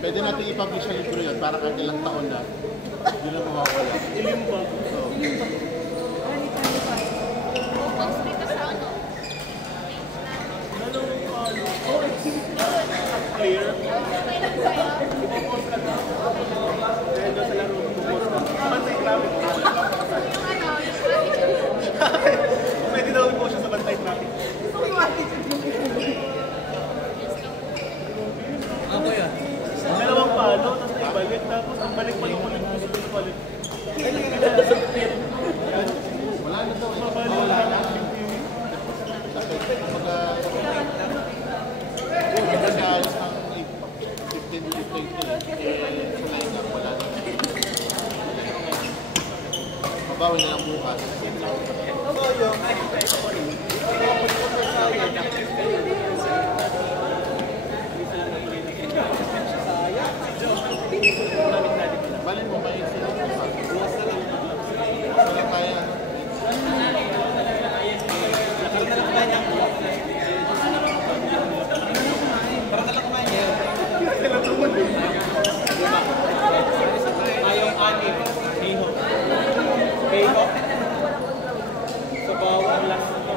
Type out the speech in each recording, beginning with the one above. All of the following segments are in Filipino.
Pwede natin i-publish sa libro yun para kahit ilang taon na hindi na mawawala. Ilimbag. Clear. Ipopost ka na. Dahil doon sa laro, ipopost ka. Bantay traffic. Pwede daw po siya sa bantay traffic. Ako yan. Dalawang palo, tapos ibalik. Tapos ang balik-balik mo lang. Wala na daw. Mabalik lang. Kasi alas ng 15 to 20 sulay nga wala na. Mabawi na lang bukas. Balin mo, may sila bukas. Bukas na lang. Wala tayo ano. Ayong anim. Hiho. Hiho. Sa bawang last na to.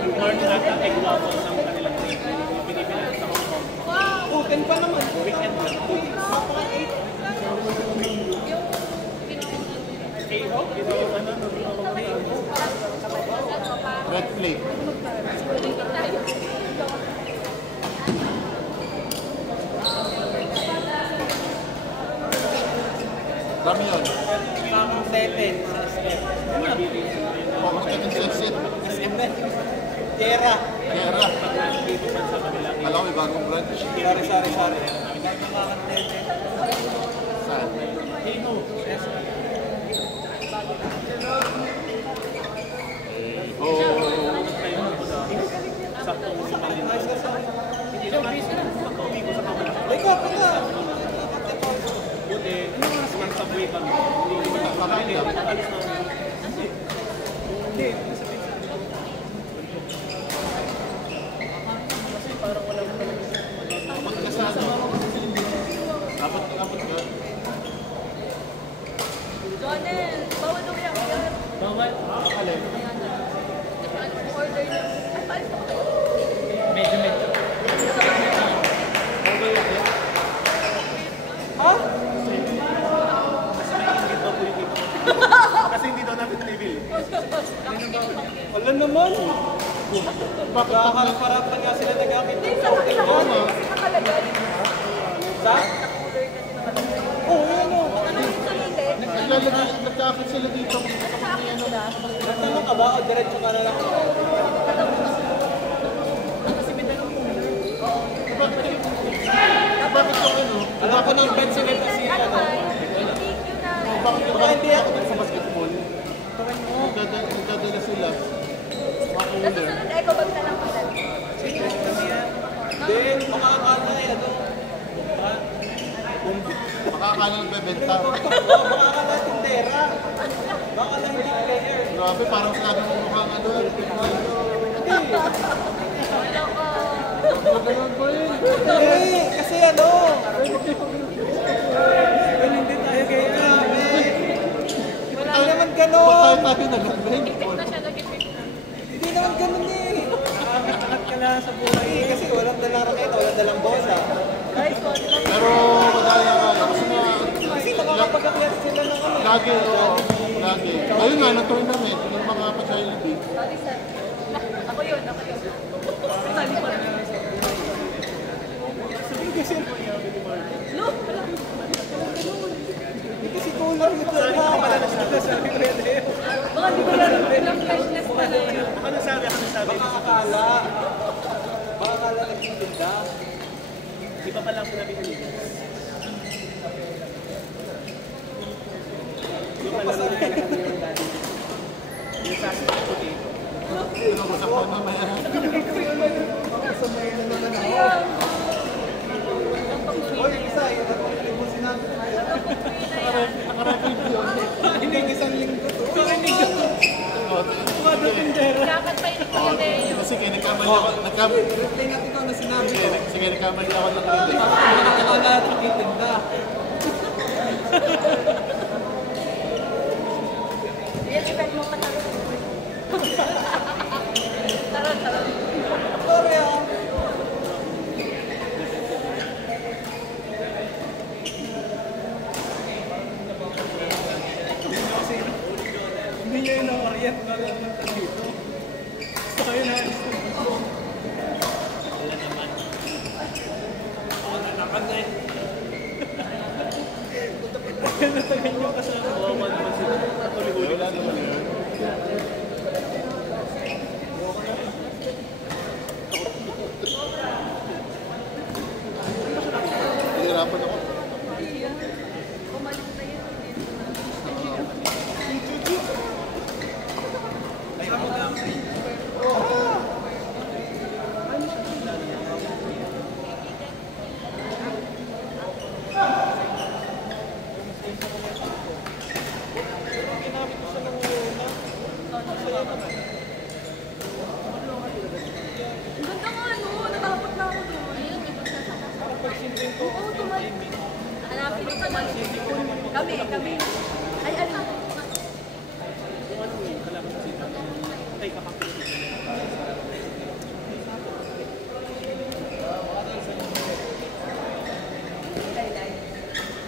Yung more na ata ay guwapos ng kanilang pinipilit sa Hong Kong. Open pa naman. Weekend lang. Hiho? Red plate. Dami yun. Parang 7 sa SM. Focus ka din sa exit. SM na. Tierra. Kera. Alam ko, may bagong branch. Sorry. Saan? Hiho. Oh. Saktong sumalin. Hindi na pagka-uwi ko sa kamala. Ikaw pa ka. Buti, naman sa buhay kami. Alis na. Hindi. Kasi parang wala mo naman. Kapag kasama. Dapat ka. Jonel, bawal daw yan. Bawal. Alin? Order niyo. Ay, paano po? Medyo. Ha? Kasi hindi daw namin level. Wala naman. Nakaharap-harapan nga sila nag-akit. Hindi, sa hotel ko. Kasi nakalagay. Sa? Order kasi nakalagay. Oo, ano? Ano yung sulitin? Nagkakit sila dito. Nagtanong ka ba o diretso ka na lang? Bakit yung ano? Alam ko ng bed sila kasi Ano ano. ba? Thank you na. Baka hindi ako Sa basketball. Nagdadala sila. Mga Sa cooler. susunod, eco bag na lang pala. Hindi, baka akala eh, ano. Makakala nagbebenta. Oo, baka akala tindera. Baka lang hindi player. Grabe, parang sinabi mo mukhang ano. Hindi. Wala ka. Hindi, kasi ano. Hindi tayo kaya. Wala naman ganon. Tayo na lang. Ipit na siya, nag-ipit na. Hindi naman ganon eh. Nakakatakot ka lang sa buhay. Kasi walang dalang raketa, walang dalang bosa. Guys, konti lang. Pero madaya nga lang. Kasi nakakapag-akyat sila ng ano. Lagi, oo. Lagi. Ayun nga, nag-tournament. Yung mga pa-child league. Sorry, sir. Ako yun. Sabi pa rin. Sabihin kasi mo yung Look! Kasi kulang ito. Sabi ko yan eh. Baka di ko yan. Ilang freshness pala yun. Ako nasabi. Baka akala. Baka akala nagtitinda. Di pa pala sinabi kanina. Yung palaro na kami yung dati. Yung sasi ko puti. Pinag-usap ko naman. Kasamayan na naman ako. Oy, isa, yung nakulit mo sinabi. Nakarecord yun. Hindi, isang linggo to. Isang linggo to. Mga tindera. Kakantay ni Kuya Deo. Kasi kaya nagkamali ako. Replay natin ito na sinabi ko. Sige, nagkamali ako ng ulit. Nakakilala at nakitinda. Yan, i-pen mo pa tarot. Tarot. Sorry ah. Hindi niya ina-orient na lang dito. Gusto kayo na. Wala naman. Ako na naman na eh. Natagan nyo kasama. Wawa naman sila. Huli-huli. Wala naman yun. Nahihirapan ako. Umalis na yun. Ang ganda nga ano, natakot na ako doon. Ayun, may pagsasama. Oo, tumayo. Hanapin ko tumayo. Kami. Ay, ano? Ay, kapapilipin.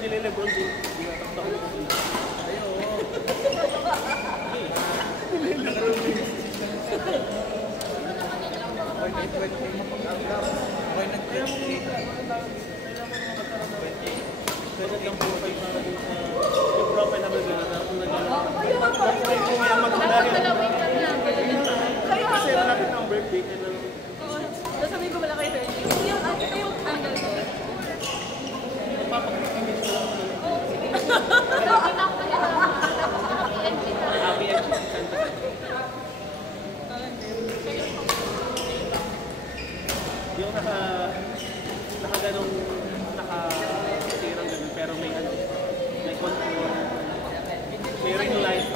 Nililebron din. Tinataktak ko. Ayaw. Kaya lang profile para dun sa yung profile naman din na Ayun, dapat dalawin ka lang. Kaya kasi nga. malapit na ang birthday and Tapos sabihin ko wala kayo 30. Ito yung angle ko. happy and yung naka-ganong naka-tirang ganun pero may ano may contour may ring light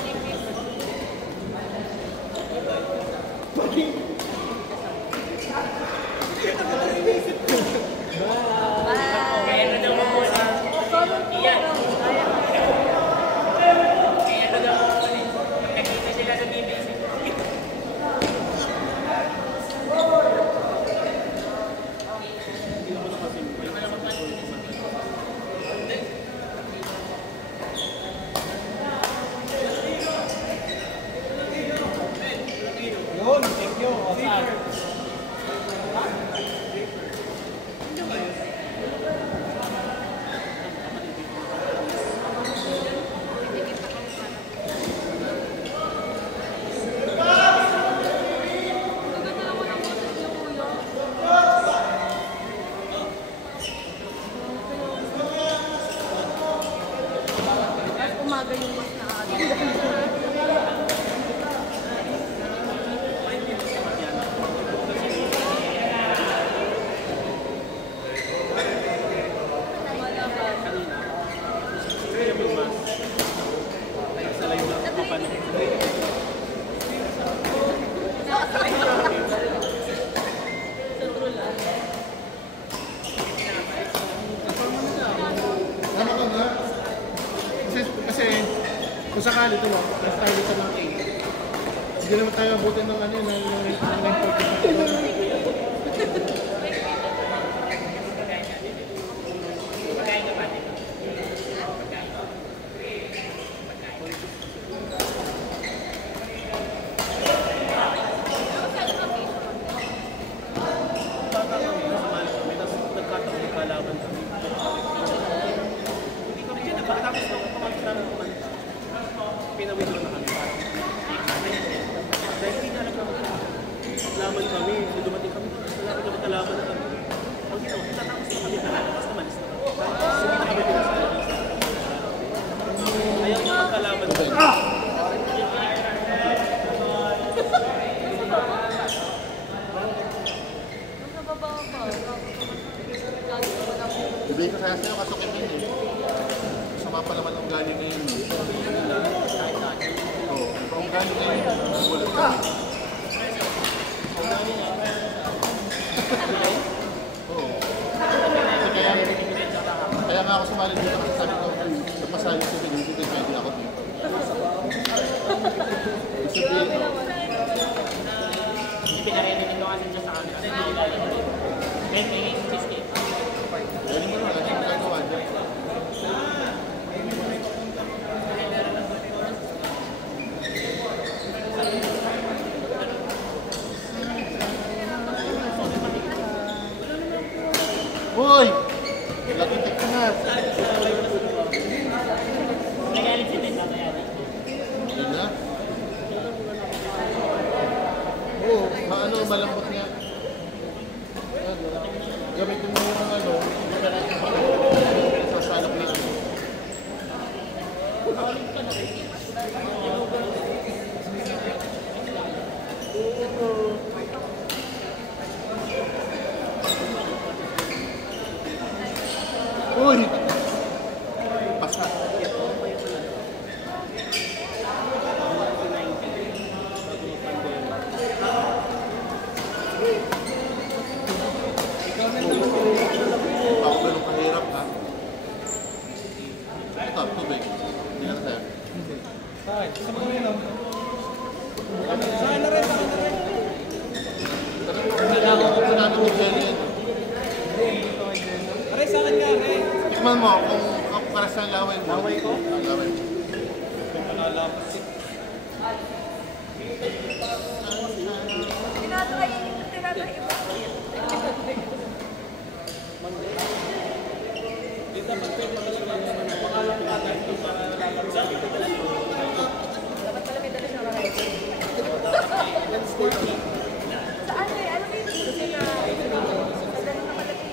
kaya na naman po sa iyan kaya na naman po nakikita sila sa BBC Yun, thank you. O, saan? Umaga yung mas na Tama ka nga. Kasi kung sakali ito mo, nasa tayo dito ng 8. Hindi naman tayo abutin ng ano yun, ng 9:45. Pinawin na kami. Dahil hindi alam naman laman kami, dumating kami, wala kami kalaban na kami. Ang ginawa, tatapos na kami na tapos naman na kami. Hindi na kami pinasala. Ayaw na magkalaban kami. Ibigay ko kaya sa'yo, kasukin din eh. Sama pa naman ang ugali ngayon. Oo, ang ugali ngayon, bulat ka. sumali dito kasi sabi ko, napasali ko dito, pwede ako dito. Sabihin, Pinarinig ito kasi siya sa akin. Kasi nakilala ko. Kaya may cheesecake. galing mo na, ano yung gagawa dyan? Hoy! Lagitik ka na. Nagalit si Tessa kaya. Hindi na. Oo, maano, malambot niya. Gamitin mo yung ano, sasalap na ano. Uy! Pasa. Ako ganun kahirap ha. Ito, tubig. Hindi lang sa'yo. Saan mo jelly yan? Aray, sa akin nga, Aray. Tikman mo kung para sa laway mo. Laway ko? Laway mo. Tinatry mo. Dapat pala may dala siya mga Saan eh? Alam mo yun? Kasi na, madali na malaki.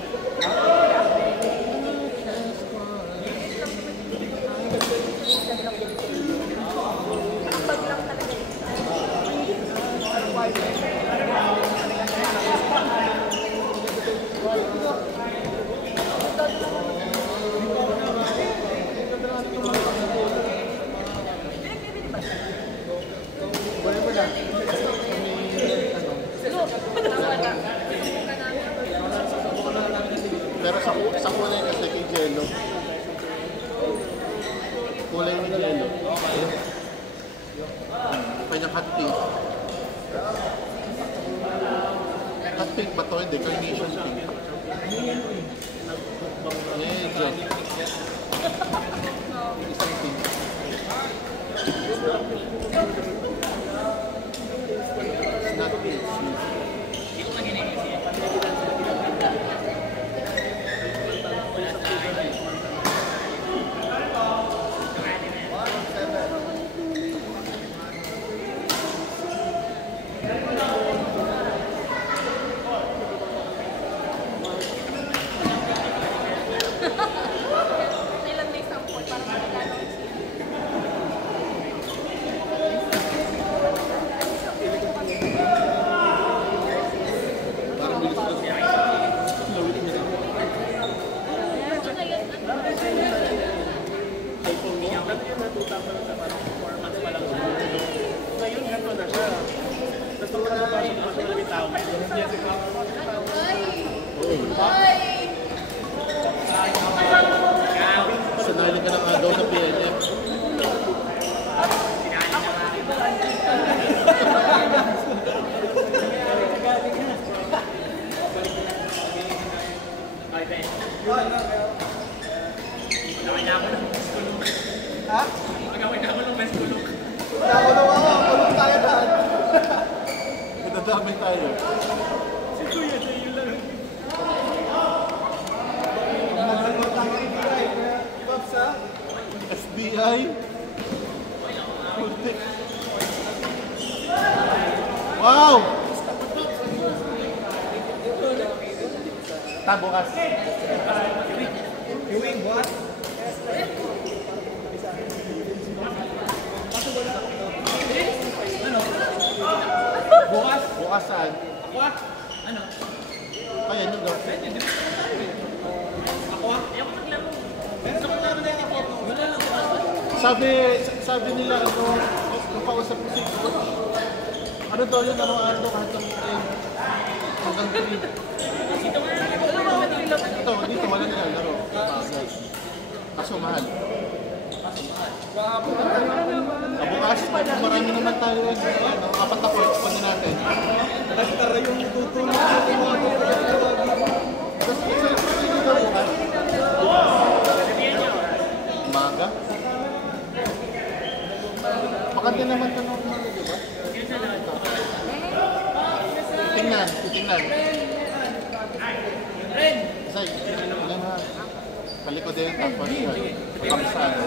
Pag lang talaga. Kunin mo lang. Pero sa kulay kasi kay Jello. Kulay ni Jello. Kanyang hot pink. Hot pink ba to? Hindi, carnation pink. Medyo. Isang pink. It's not pink. Ilan may sample para magkano siya. Parang bilis ko siya. Lawit mo lang. Dati yung natuta pa lang sa parang 4 months pa lang. Ngayon, gano'n na siya. Tapos nung nagpapasok na siya ng tao, niya si Papa. Sanali ka ng agaw sa PNF. Nagawin na ako ng best kulog. Ha? Nagawin na ako ng best kulog. Kulong tayo lahat. Nadadamay tayo. Si Kuya, siya yun lang. Naglalot lang ang FBI. Pops ha? FBI. Kultik. Wow! Tabukas. Viewing what? Bukas. Bukas saan? Aqua? Ano? Kaya nyo daw. Aqua? Ayaw ko naglaro. Gusto ko naman din ako. Wala lang. Sabi nila ano, nung kausap ko si Coach, ano daw yun, araw-araw kahit ang hanggang 3. Dito nga lang. Ito, dito wala nilalaro. Kaso mahal. Bukas, marami naman tayo. Apat na ports pa din natin. Tara yung tutulong. Tapos, hindi ka bukas. Umaga. Makanta naman ito ng umaga, di ba? Titingnan. Say, ilan na? Kalikod din, tapos kapsado.